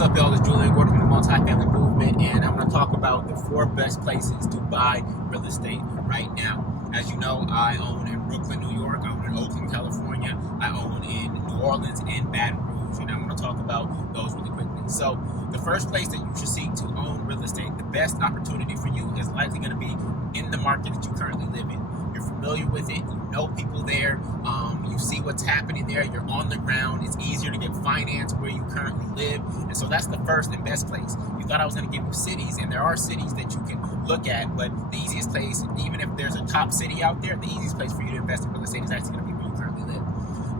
What's up, y'all? It's Jullien from the multifamily movement, and I'm going to talk about the 4 best places to buy real estate right now. As you know, I own in Brooklyn, New York. I own in Oakland, California. I own in New Orleans and Baton Rouge, and I'm going to talk about those really quickly. So, the first place that you should seek to own real estate, the best opportunity for you is likely going to be in the market that you currently live in. You're familiar with it. You know people there. You see what's happening there. You're on the ground. It's easier to get finance where you currently live. And so that's the first and best place. You thought I was going to give you cities, and there are cities that you can look at, but the easiest place, even if there's a top city out there, the easiest place for you to invest in real estate is actually going to be where you currently live.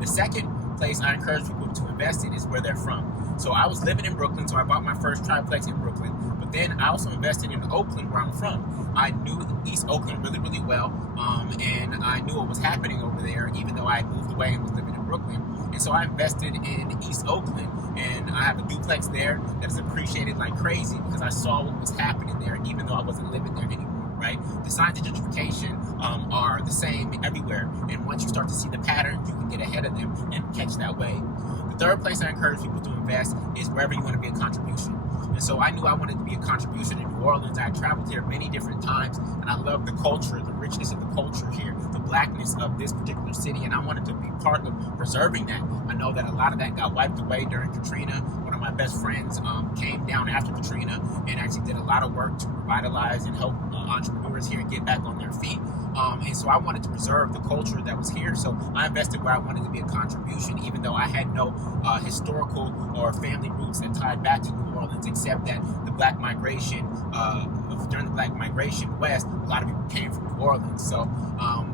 The second place I encourage people to invest in is where they're from. So I was living in Brooklyn, so I bought my first triplex in Brooklyn, but then I also invested in Oakland, where I'm from. I knew East Oakland really, really well, and I knew what was happening over there, even though I had moved away and was living in Brooklyn. And so I invested in East Oakland, and I have a duplex there that is appreciated like crazy because I saw what was happening there, even though I wasn't living there anymore. Right? The signs of gentrification are the same everywhere, and once you start to see the patterns, you can get ahead of them and catch that wave. The third place I encourage people to invest is wherever you want to be a contribution. And so I knew I wanted to be a contribution in New Orleans. I traveled here many different times, and I love the culture, the richness of the culture here, the blackness of this particular city, and I wanted to be part of preserving that. I know that a lot of that got wiped away during Katrina. One of my best friends came down after Katrina and actually did a lot of work to revitalize and help entrepreneurs here get back on their feet. And so I wanted to preserve the culture that was here. So I invested where I wanted to be a contribution, even though I had no historical or family roots that tied back to New Orleans, except that the Black migration, during the Black migration west, a lot of people came from New Orleans. So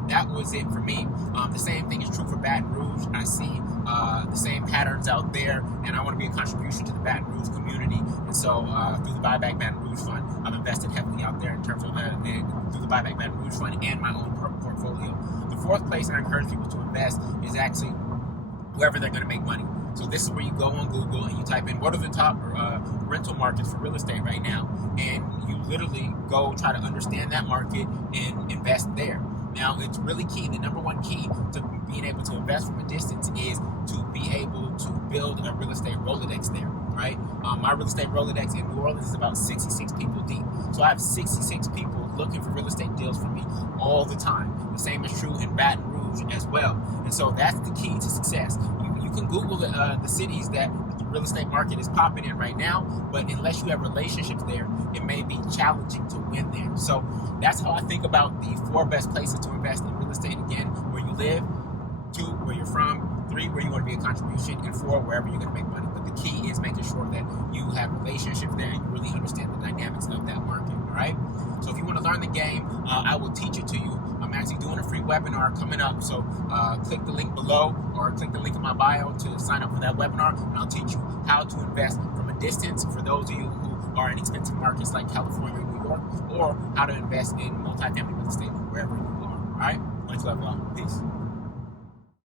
that was it for me. The same thing is true for Baton Rouge. I see the same patterns out there, and I want to be a contribution to the Baton Rouge community. And so through the Buyback Baton Rouge Fund, I've invested heavily out there in terms of through the Buyback Baton Rouge Fund and my own portfolio. The fourth place I encourage people to invest is actually wherever they're going to make money. So this is where you go on Google and you type in what are the top rental markets for real estate right now, and you literally go try to understand that market and invest there. Now, it's really key. The number one key to being able to invest from a distance is to be able to build a real estate Rolodex there, right? My real estate Rolodex in New Orleans is about 66 people deep. So I have 66 people looking for real estate deals for me all the time. The same is true in Baton Rouge as well. And so that's the key to success. You can Google the cities that the real estate market is popping in right now, but unless you have relationships there, it may be challenging to win there. So that's how I think about the 4 best places to invest in real estate. Again, where you live, 2, where you're from, 3, where you want to be a contribution, and 4, wherever you're going to make money. But the key is making sure that you have relationships there and you really understand the dynamics of that market, all right? So if you want to learn the game, I will teach it to you. I'm actually doing a free webinar coming up, so click the link below or click the link in my bio to sign up for that webinar, and I'll teach you how to invest from a distance for those of you who are in expensive markets like California and New York, or how to invest in multifamily real estate wherever you are, all right? Much love, y'all. Peace.